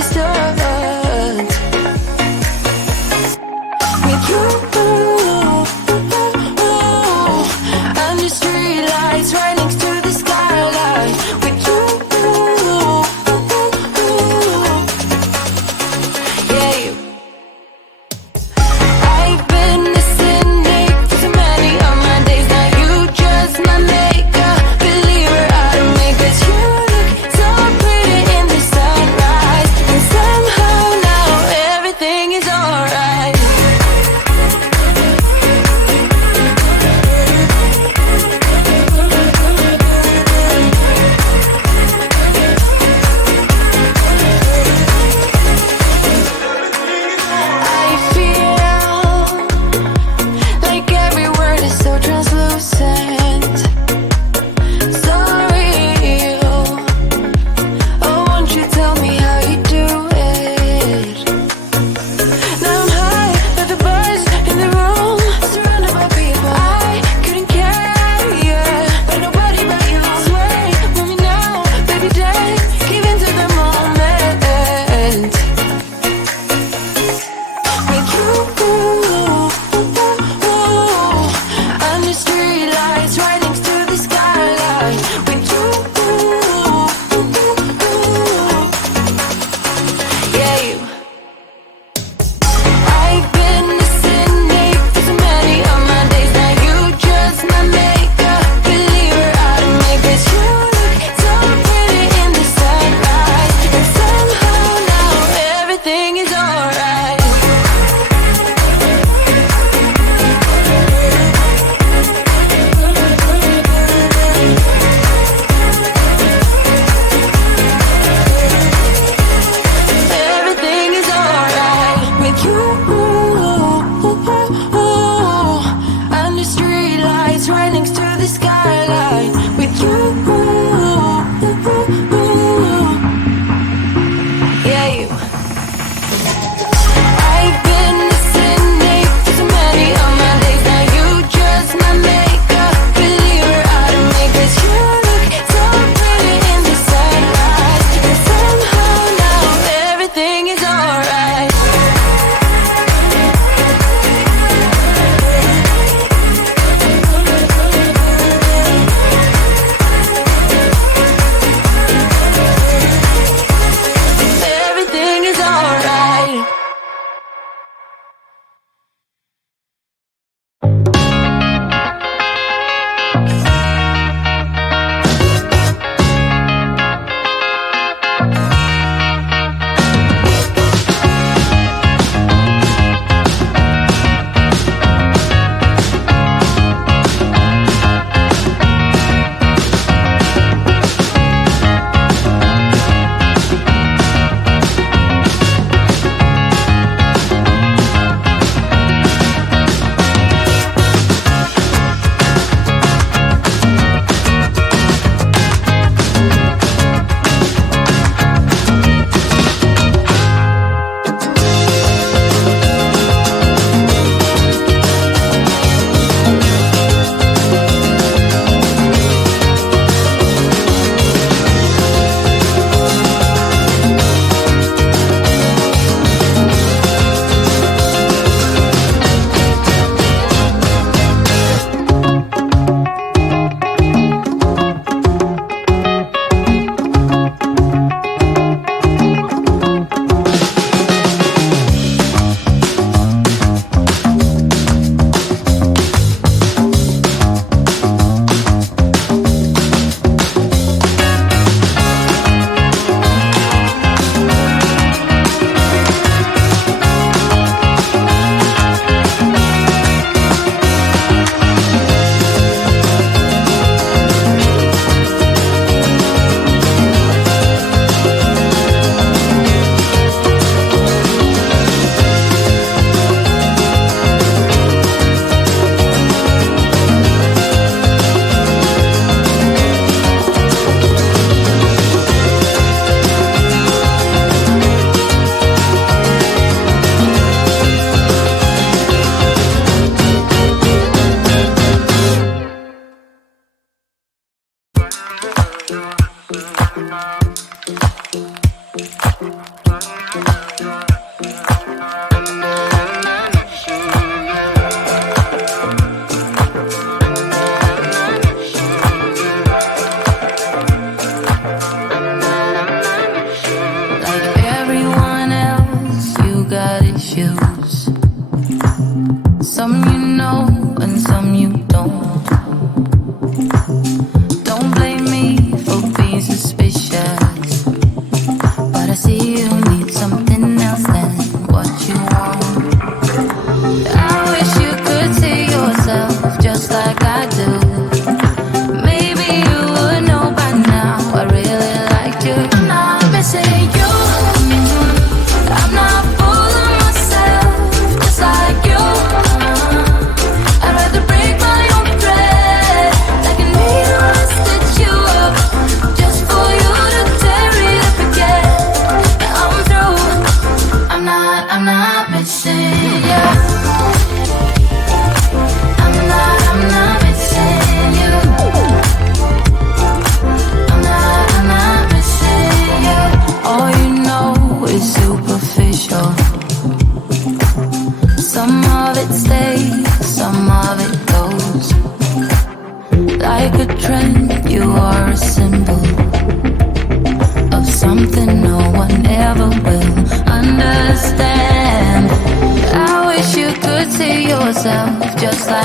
distance. With you, under streetlights, right next to the skyline. With you, yeah. I've been a cynic for so many of my days. Now you just might make a believer out of me. 'Cause you look so pretty in the sunrise, and somehow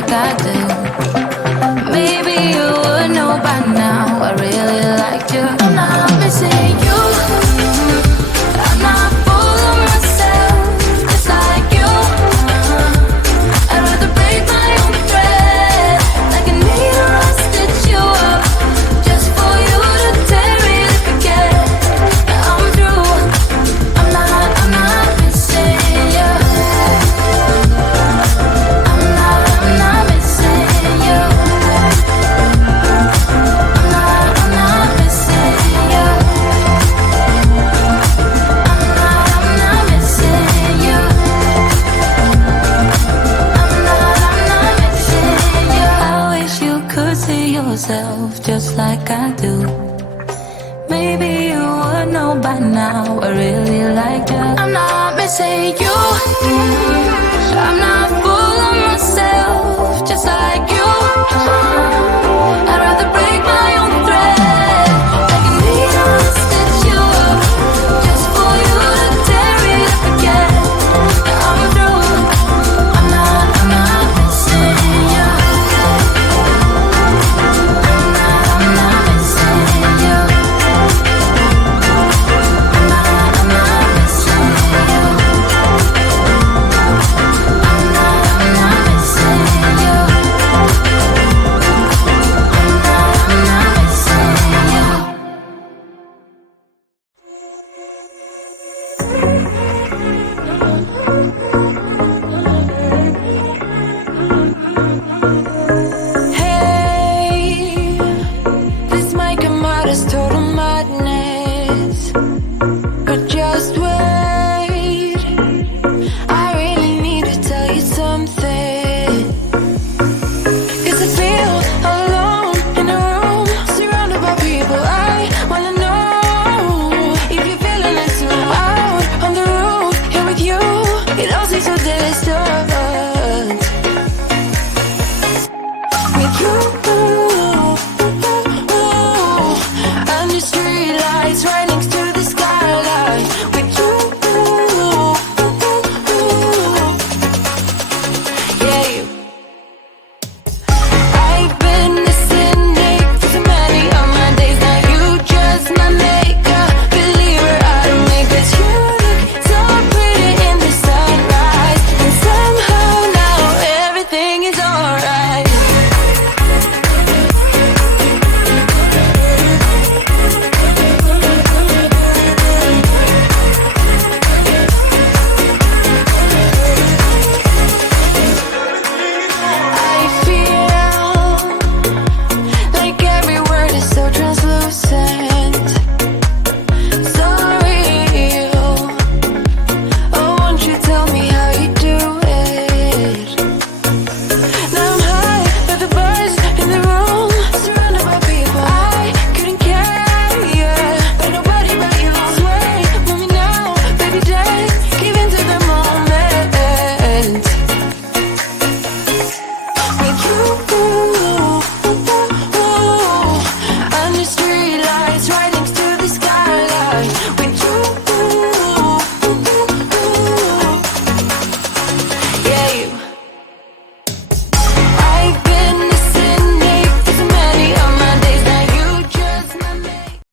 like I do. Maybe you would know by now I really liked you. I'm not missing you. I'm not full of myself, just like you. I'd rather break my own thread, like a needle I stitch you up, just for you to tear it up again. I'm through. I'm not missing you. I'm not missing you. I'm not missing you. I'm not missing you. I'm not missing you. I wish you could see yourself just like I do. Maybe you would know by now I really like you. I'm not missing you. I'm not full of myself, just like you. I'd rather break my own thread, like a needle stitch you up, just for you to tear it up again. I'm through. I'm not missing you. I'm not missing you. I'm not missing you. I'm not missing you. I'm not missing you. Hey, this might come out as total